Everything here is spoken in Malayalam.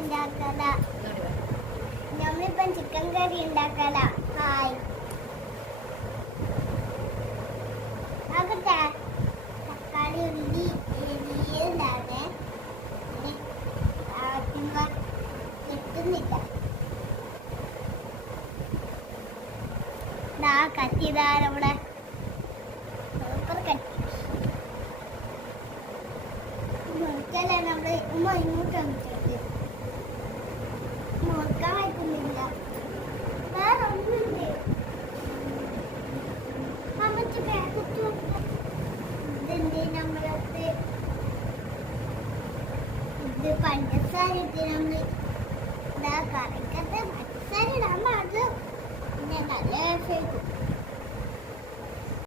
ഉണ്ടാക്കല. നമ്മളിപ്പം ചിക്കൻ കറി ഉണ്ടാക്കല. ഹായ് ആകട്ടെ. തക്കാളി ഉള്ളി എരിയുന്നതാണ് കിട്ടുന്നില്ല. കത്തിയതാരവിടെ സൂപ്പർ കത്തി മുറിക്കല്ലേ. നമ്മള് ഉമ്മ ഇങ്ങോട്ട് വന്നിട്ട് മുറിക്കാൻ വയ്ക്കുന്നില്ല. വേറെ ഒന്നുമില്ലേ അമ്മച്ച് പാക്കറ്റ്. ഇതെന്ത് നമ്മളത് ഇത് പഞ്ചസാര ഇട്ട് നമ്മള് ഇതാ കറിക്കത്തെ പഞ്ചസാര ഇടാൻ പാടില്ല. പിന്നെ നല്ല